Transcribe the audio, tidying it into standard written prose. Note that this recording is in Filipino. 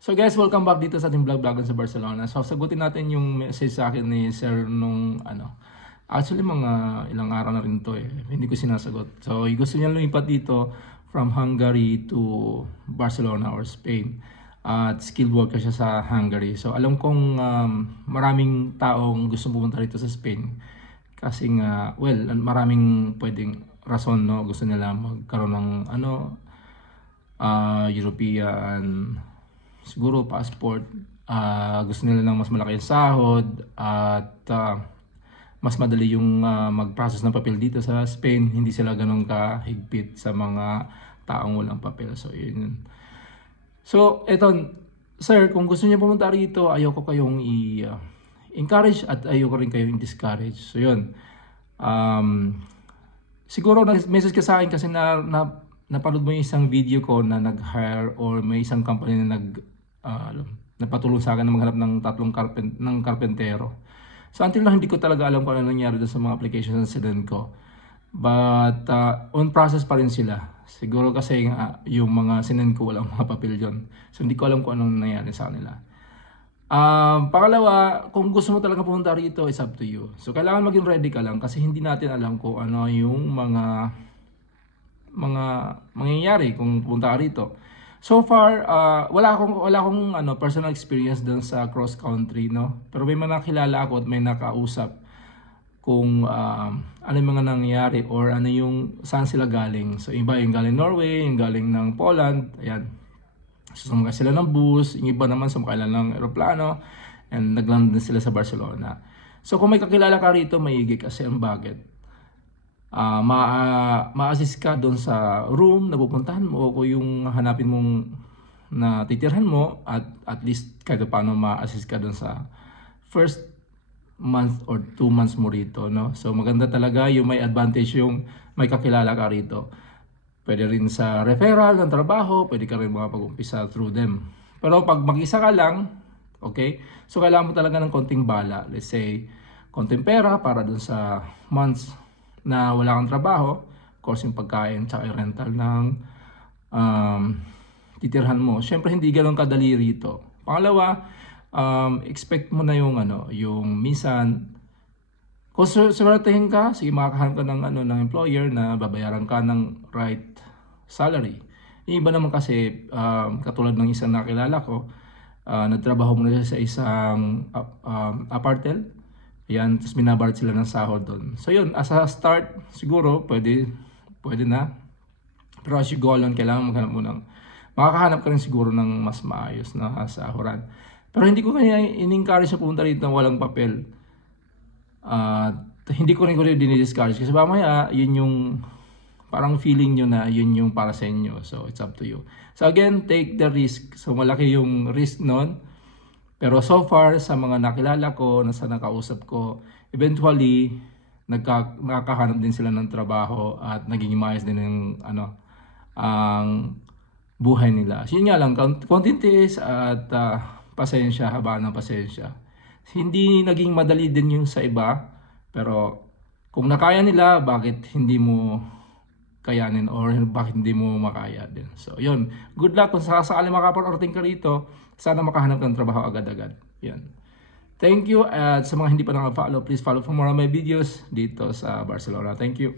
So guys, welcome back dito sa ating vlog sa Barcelona. So sagutin natin yung message sa akin ni Sir nung actually mga ilang araw na rin to hindi ko sinasagot. So gusto niya lumipat dito from Hungary to Barcelona or Spain. At skilled worker siya sa Hungary. So alam kong maraming taong gusto pumunta rito sa Spain. Kasi nga, well, maraming pwedeng rason, no? Gusto nila magkaroon ng European siguro passport, gusto nila ng mas malaki yung sahod at mas madali yung mag-process ng papel dito sa Spain. Hindi sila ganun kahigpit sa mga taong walang papel. So yun. So eto, sir, kung gusto niyo pumunta rito, ayoko kayong i-encourage at ayoko rin kayong i-discourage. So yun. Siguro nag-message ka sa akin kasi napanood mo yung isang video ko na nag-hire or may isang company na napatulong sa akin na maghanap ng tatlong karpentero. So until now, hindi ko talaga alam kung ano nangyari doon sa mga applications na sinend ko. But on process pa rin sila. Siguro kasi yung mga sinend ko walang mga papel yun. So hindi ko alam kung anong nangyari sa kanila. Pangalawa, kung gusto mo talaga pumunta rito, it's up to you. So kailangan maging ready ka lang kasi hindi natin alam kung ano yung mga mangyayari kung pumunta ka rito. So far, wala akong personal experience doon sa cross country, no. Pero may mga nakilala ako at may nakausap kung ano yung mga nangyayari or ano yung saan sila galing. So iba yung galing Norway, yung galing ng Poland, ayan. So sumakay sila ng bus, yung iba naman sumakay lang ng eroplano and nagland din sila sa Barcelona. So kung may kakilala ka rito, maigi kasi ang bakit. Ma-assist ka doon sa room na pupuntahan mo o yung hanapin mong na titirhan mo at least kahit paano ma-assist ka doon sa first month or 2 months mo rito, no? So maganda talaga yung may advantage yung may kakilala ka rito. Pwede rin sa referral ng trabaho, pwede ka rin makapag-umpisa through them. Pero pag mag-isa ka lang, okay? So kailangan mo talaga ng konting bala. Let's say, konting pera para doon sa months na wala kang trabaho, of course yung pagkain tsaka yung rental ng titirhan mo. Syempre hindi ganoon kadali rito. Pangalawa, expect mo na yung yung minsan kung swertehin ka, sige makakahanap ka ng employer na babayaran ka ng right salary. Yung iba naman kasi katulad ng isang nakilala ko, nagtrabaho muna siya sa isang apartel. Yan, tapos binabarat sila ng sahod doon. So yun, as a start, siguro, pwede na. Pero as you go along, kailangan maghanap mo makakahanap ka rin siguro ng mas maayos na sahuran. Pero hindi ko kanya in-encourage na pumunta rito ng walang papel. Hindi ko rin dinidiscourage kasi mamaya, yun yung parang feeling nyo na yun yung para sa inyo. So it's up to you. So again, take the risk. So malaki yung risk nun. Pero so far, sa mga nakilala ko, sa nakausap ko, eventually, nakakahanap din sila ng trabaho at naging maayos din ang buhay nila. So, yun nga lang, konting tiis at pasensya, habaan ng pasensya. Hindi naging madali din yung sa iba, pero kung nakaya nila, bakit hindi mo kayanin or bakit hindi mo makaya din. So yun, good luck kung sakasakali makaparating ka rito, sana makahanap ng trabaho agad-agad. Yan. Thank you at sa mga hindi pa nakapollow, please follow for more of my videos dito sa Barcelona. Thank you.